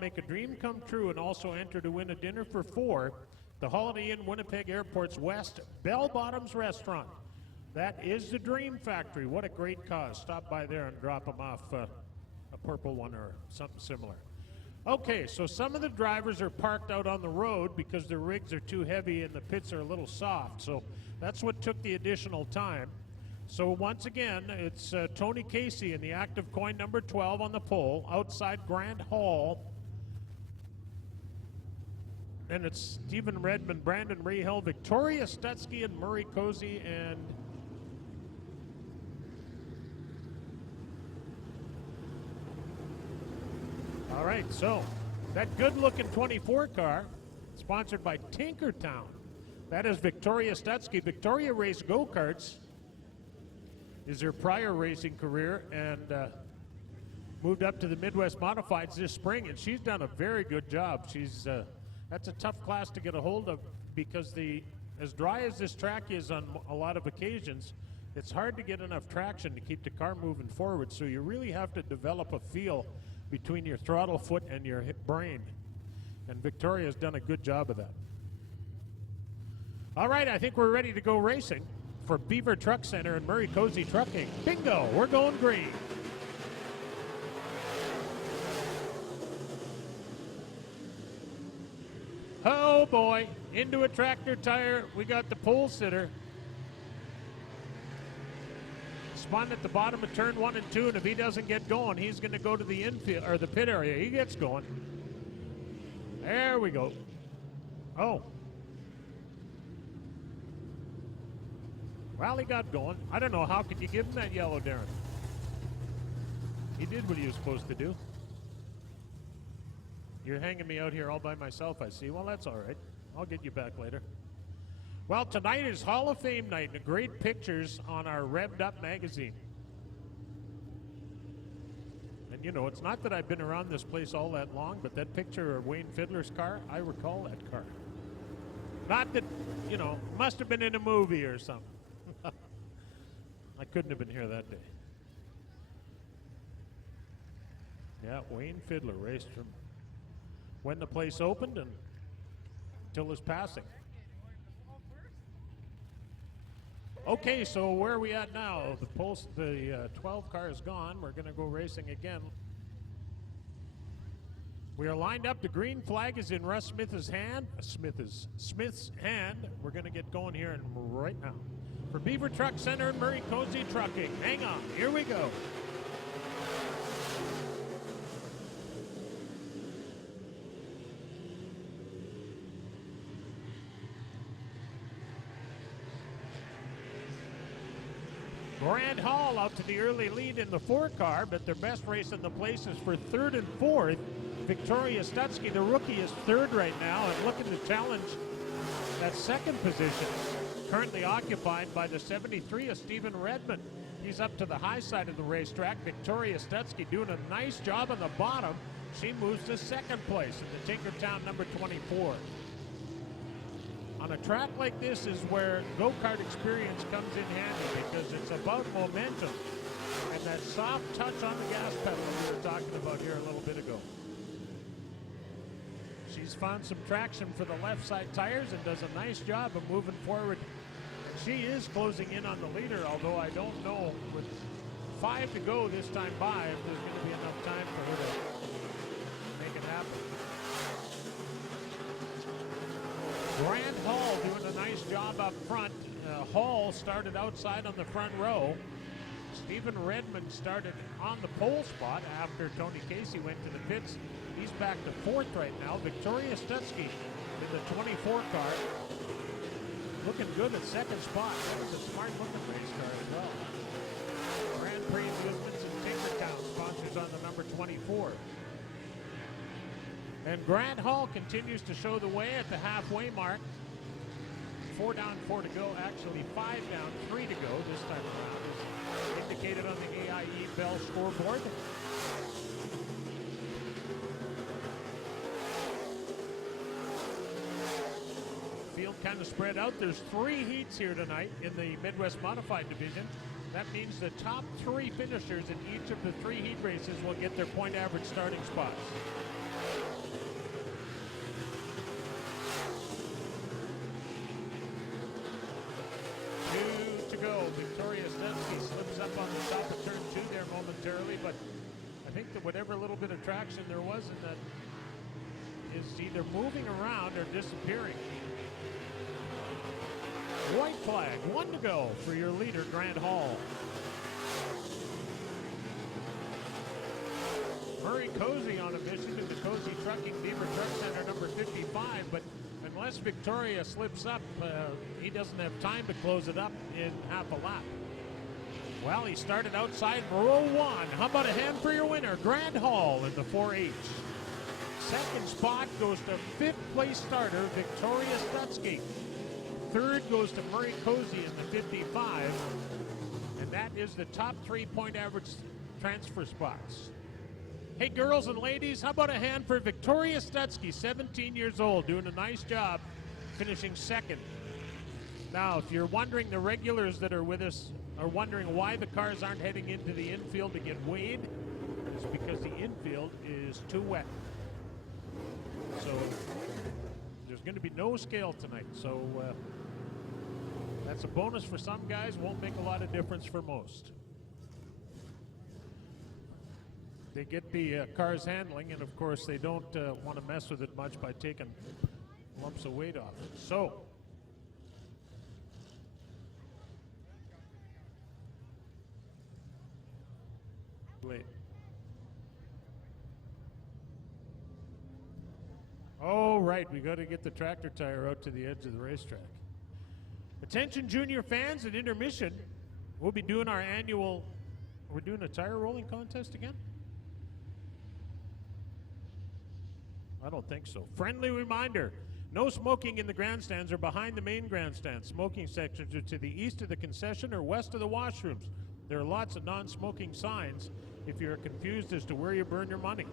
make a dream come true and also enter to win a dinner for 4, the Holiday Inn Winnipeg Airport's West Bell Bottoms Restaurant. That is the Dream Factory. What a great cause. Stop by there and drop them off a purple one or something similar. Okay, so some of the drivers are parked out on the road because their rigs are too heavy and the pits are a little soft. So that's what took the additional time. So once again, it's Tony Casey in the active coin number 12 on the pole outside Grand Hall. And it's Stephen Redmond, Brandon Rehill, Victoria Stutsky, and Murray Cozy, and all right, so that good-looking 24 car, sponsored by Tinkertown. That is Victoria Stutsky. Victoria raced go-karts, is her prior racing career, and moved up to the Midwest Modifieds this spring, and she's done a very good job. She's that's a tough class to get a hold of because as dry as this track is on a lot of occasions, it's hard to get enough traction to keep the car moving forward. So you really have to develop a feel between your throttle foot and your hip brain. And Victoria's done a good job of that. All right, I think we're ready to go racing for Beaver Truck Center and Murray Cozy Trucking. Bingo, we're going green. Oh boy, into a tractor tire. We got the pole sitter. Spun at the bottom of turn 1 and 2, and if he doesn't get going, he's going to go to the infield or the pit area. He gets going. There we go. Oh. Well, he got going. I don't know, how could you give him that yellow, Darren? He did what he was supposed to do. You're hanging me out here all by myself, I see. Well, that's all right. I'll get you back later. Well, tonight is Hall of Fame night, and great pictures on our Revved Up magazine. And you know, it's not that I've been around this place all that long, but that picture of Wayne Fiddler's car, I recall that car. Not that, you know, must have been in a movie or something. I couldn't have been here that day. Yeah, Wayne Fiddler raced from when the place opened and till his passing. Okay, so where are we at now? The 12 car is gone. We're going to go racing again. We are lined up. The green flag is in Russ Smith's hand. Smith's hand. We're going to get going here and right now. For Beaver Truck Center and Murray Cozy Trucking. Hang on. Here we go. Grand Hall out to the early lead in the 4 car, but their best race in the place is for 3rd and 4th. Victoria Stutsky, the rookie, is 3rd right now and looking to challenge that 2nd position, currently occupied by the 73 of Stephen Redmond. He's up to the high side of the racetrack. Victoria Stutsky doing a nice job on the bottom. She moves to 2nd place in the Tinkertown number 24. On a track like this is where go-kart experience comes in handy because it's about momentum and that soft touch on the gas pedal that we were talking about here a little bit ago. She's found some traction for the left side tires and does a nice job of moving forward. She is closing in on the leader, although I don't know with 5 to go this time by if there's going to be enough time for her to make it happen. Grand Hall doing a nice job up front. Hall started outside on the front row. Stephen Redmond started on the pole spot after Tony Casey went to the pits. He's back to 4th right now. Victoria Stutsky in the 24 car. Looking good at 2nd spot. That was a smart looking race car as well. Grand Prix Movements in Tinkertown, sponsors on the number 24. And Grand Hall continues to show the way at the halfway mark. 4 down, 4 to go. Actually, 5 down, 3 to go this time around, as indicated on the AIE Bell scoreboard. Field kind of spread out. There's 3 heats here tonight in the Midwest Modified Division. That means the top 3 finishers in each of the 3 heat races will get their point average starting spots. Victoria Stutzky slips up on the top of turn 2 there momentarily, but I think that whatever little bit of traction there was in that is either moving around or disappearing. White flag, 1 to go for your leader, Grant Hall. Murray Cozy on a mission in the Cozy Trucking Beaver Truck Center number 55, but unless Victoria slips up, he doesn't have time to close it up in half a lap. Well, he started outside row 1. How about a hand for your winner, Grant Hall in the 4H. Second spot goes to 5th place starter, Victoria Stutzky. Third goes to Murray Cozy in the 55. And that is the top 3-point average transfer spots. Hey, girls and ladies, how about a hand for Victoria Stutzky, 17 years old, doing a nice job, finishing second. Now, if you're wondering, the regulars that are with us are wondering why the cars aren't heading into the infield to get weighed, it's because the infield is too wet. So there's going to be no scale tonight. So that's a bonus for some guys, won't make a lot of difference for most. They get the cars handling, and of course they don't want to mess with it much by taking lumps of weight off it. So late. Oh, right, we got to get the tractor tire out to the edge of the racetrack. Attention junior fans, at intermission, we'll be doing our annual, we're doing a tire rolling contest again? I don't think so. Friendly reminder, no smoking in the grandstands or behind the main grandstand. Smoking sections are to the east of the concession or west of the washrooms. There are lots of non-smoking signs if you're confused as to where you burn your money.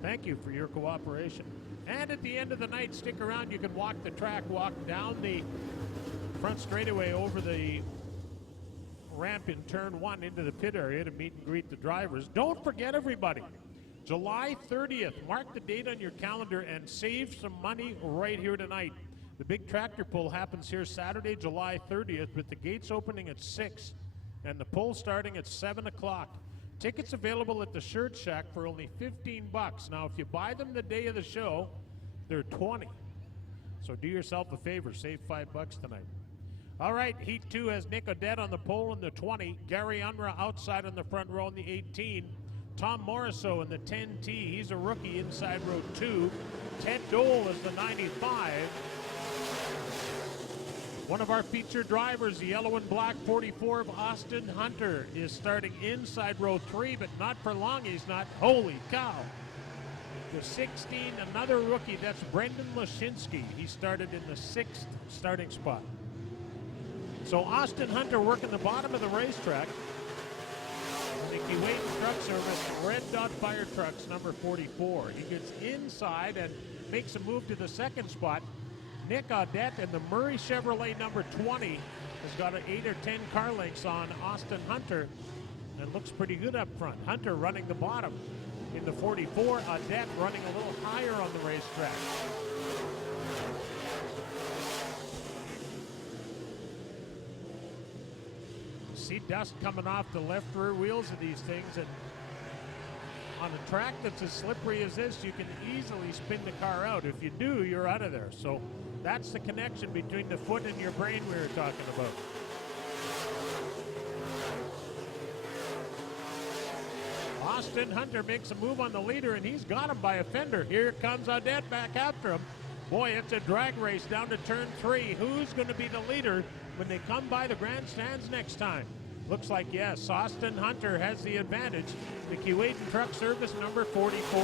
Thank you for your cooperation. And at the end of the night, stick around. You can walk the track, walk down the front straightaway over the ramp in turn 1 into the pit area to meet and greet the drivers. Don't forget, everybody, July 30th, mark the date on your calendar and save some money right here tonight. The big tractor pull happens here Saturday, July 30th, with the gates opening at 6 and the pull starting at 7 o'clock. Tickets available at the Shirt Shack for only $15. Now, if you buy them the day of the show, they're $20. So do yourself a favor, save $5 tonight. All right, Heat 2 has Nick Odette on the pole in the 20, Gary Unruh outside on the front row in the 18, Tom Morrisseau in the 10T, he's a rookie inside row 2. Ted Dole is the 95. One of our featured drivers, the yellow and black 44 of Austin Hunter, is starting inside row 3, but not for long, he's not. Holy cow. The 16, another rookie, that's Brendan Lashinsky. He started in the 6th starting spot. So Austin Hunter working the bottom of the racetrack. The Keewatin Truck Service Red Dot Fire Trucks number 44. He gets inside and makes a move to the 2nd spot. Nick Odette in the Murray Chevrolet number 20 has got an 8 or 10 car lengths on Austin Hunter and looks pretty good up front. Hunter running the bottom in the 44. Odette running a little higher on the racetrack. See dust coming off the left rear wheels of these things, and on a track that's as slippery as this, you can easily spin the car out. If you do, you're out of there. So that's the connection between the foot and your brain we were talking about. Austin Hunter makes a move on the leader, and he's got him by a fender. Here comes Odette back after him. Boy, it's a drag race down to turn 3. Who's going to be the leader when they come by the grandstands next time? Looks like, yes, Austin Hunter has the advantage. The Keewatin Truck Service number 44.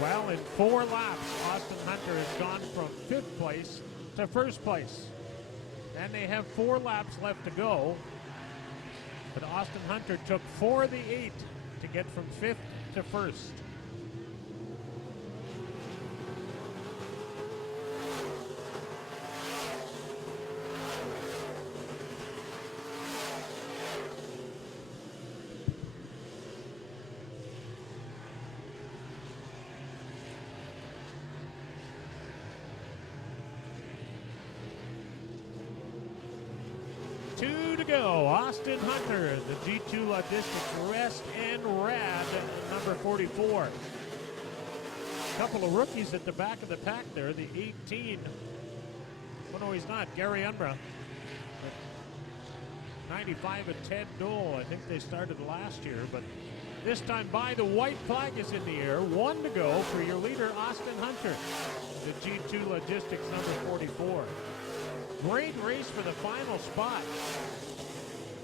Well, in 4 laps, Austin Hunter has gone from 5th place to 1st place. And they have 4 laps left to go. But Austin Hunter took 4 of the 8 to get from 5th to 1st. to go. Austin Hunter, the G2 Logistics Rest and Rad, number 44. Couple of rookies at the back of the pack there. The 18. Oh, no, he's not. Gary Unruh. 95 and Ted Dole. I think they started last year, but this time by the white flag is in the air. 1 to go for your leader, Austin Hunter, the G2 Logistics number 44. Great race for the final spot.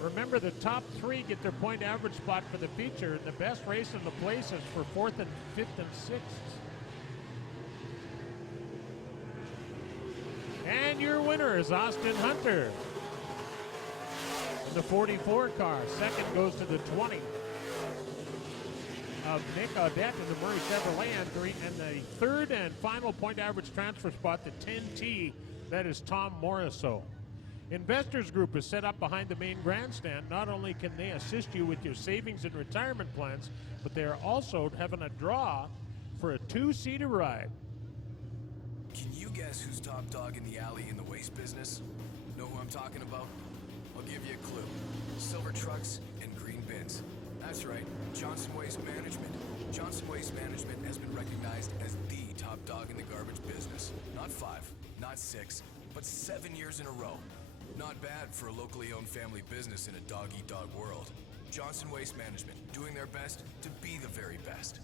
Remember, the top 3 get their point average spot for the feature, and the best race in the place is for 4th and 5th and 6th. And your winner is Austin Hunter in the 44 car. Second goes to the 20 of Nick Audette in the Murray Chevrolet entry. And the third and final point average transfer spot, the 10T, that is Tom Morrisseau. Investors Group is set up behind the main grandstand. Not only can they assist you with your savings and retirement plans, but they are also having a draw for a 2-seater ride. Can you guess who's top dog in the alley in the waste business? Know who I'm talking about? I'll give you a clue. Silver trucks and green bins. That's right, Johnson Waste Management. Johnson Waste Management has been recognized as the top dog in the garbage business. Not 5, not 6, but 7 years in a row. Not bad for a locally owned family business in a dog-eat-dog world. Johnson Waste Management, doing their best to be the very best.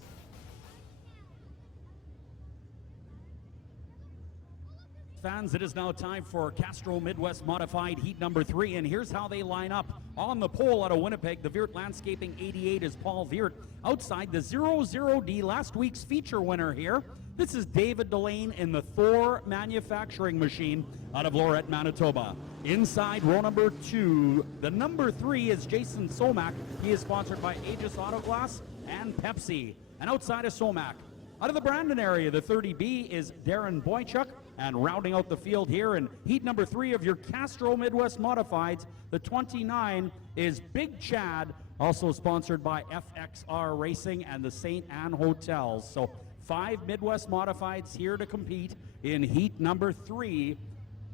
Fans, it is now time for Castro Midwest Modified Heat number 3, and here's how they line up. On the pole out of Winnipeg, the Viert Landscaping 88 is Paul Viert. Outside, the 00D, last week's feature winner here. This is David Delane in the Thor manufacturing machine out of Lorette, Manitoba. Inside, row number 2, the number 3 is Jason Somack. He is sponsored by Aegis Auto Glass and Pepsi. And outside of Somack, out of the Brandon area, the 30B is Darren Boychuk. And rounding out the field here in heat number 3 of your Castro Midwest Modifieds, the 29 is Big Chad, also sponsored by FXR Racing and the St. Anne Hotels. So 5 Midwest Modifieds here to compete in heat number 3.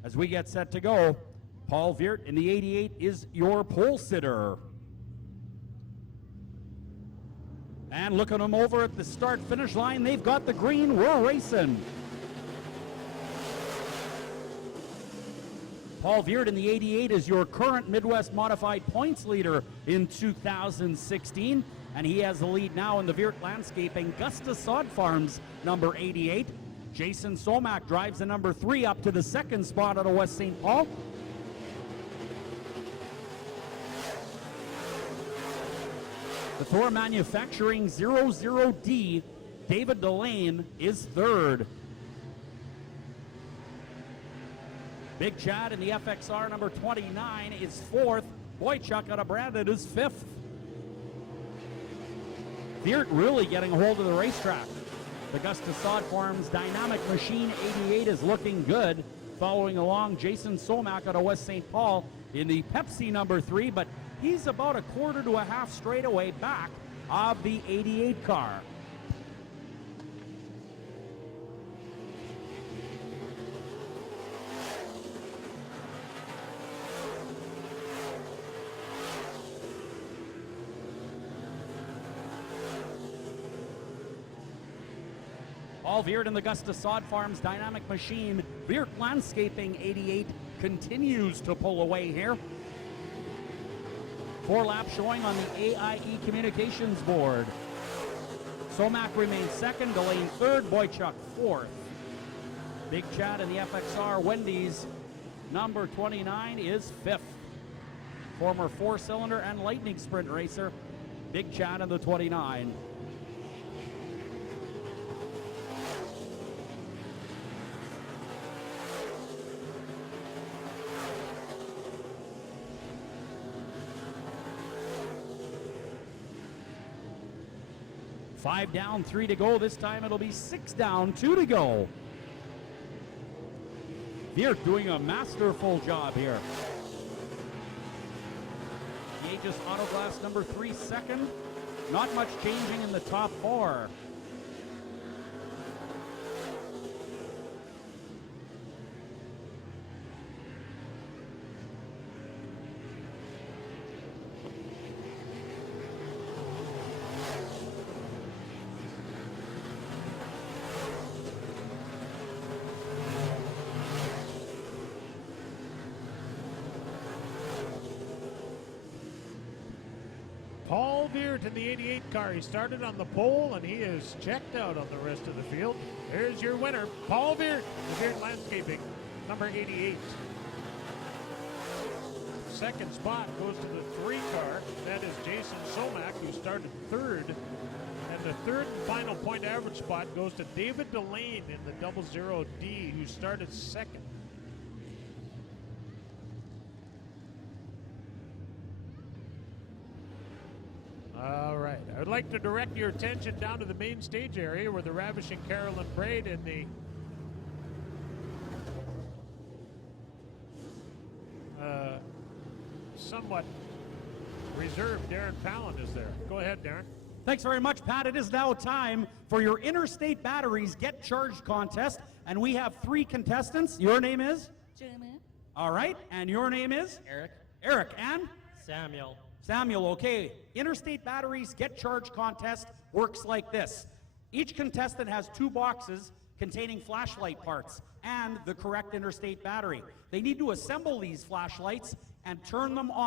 As we get set to go, Paul Viert in the 88 is your pole sitter. And look at them over at the start-finish line. They've got the green. We're racing. Paul Viert in the 88 is your current Midwest Modified points leader in 2016. And he has the lead now in the Viert Landscaping Gusta Sod Farms number 88. Jason Somack drives the number 3 up to the second spot out of West St. Paul. The Thor Manufacturing 00D, David Delane, is third. Big Chad in the FXR number 29 is fourth. Boychuk out of Brandon is fifth. Viert really getting a hold of the racetrack. The Gusta Sod Farms Dynamic Machine 88 is looking good. Following along, Jason Somack out of West St. Paul in the Pepsi number 3, but he's about a quarter to a half straightaway back of the 88 car. Paul Viert in the Gusta Sod Farms Dynamic Machine. Viert Landscaping 88 continues to pull away here. 4 laps showing on the AIE Communications board. Somack remains second, Delane third, Boychuk fourth. Big Chad in the FXR Wendy's number 29 is fifth. Former 4-cylinder and Lightning Sprint racer, Big Chad in the 29. Five down, 3 to go. This time it'll be 6 down, 2 to go. Viert doing a masterful job here. The Aegis Auto Glass number 3 second. Not much changing in the top 4. Veert in the 88 car. He started on the pole and he is checked out on the rest of the field. There's your winner, Paul Veert, the Veert Landscaping, number 88. Second spot goes to the 3 car. That is Jason Somack, who started third. And the third and final point average spot goes to David Delane in the 00D, who started second. All right, I would like to direct your attention down to the main stage area where the Ravishing Carolyn Braid and the somewhat reserved Darren Palin is there. Go ahead, Darren. Thanks very much, Pat. It is now time for your Interstate Batteries Get Charged contest, and we have 3 contestants. Your name is? Jenna. All right, and your name is? Eric. Eric, and? Samuel. Samuel, okay. Interstate Batteries Get Charged contest works like this. Each contestant has 2 boxes containing flashlight parts and the correct interstate battery. They need to assemble these flashlights and turn them on.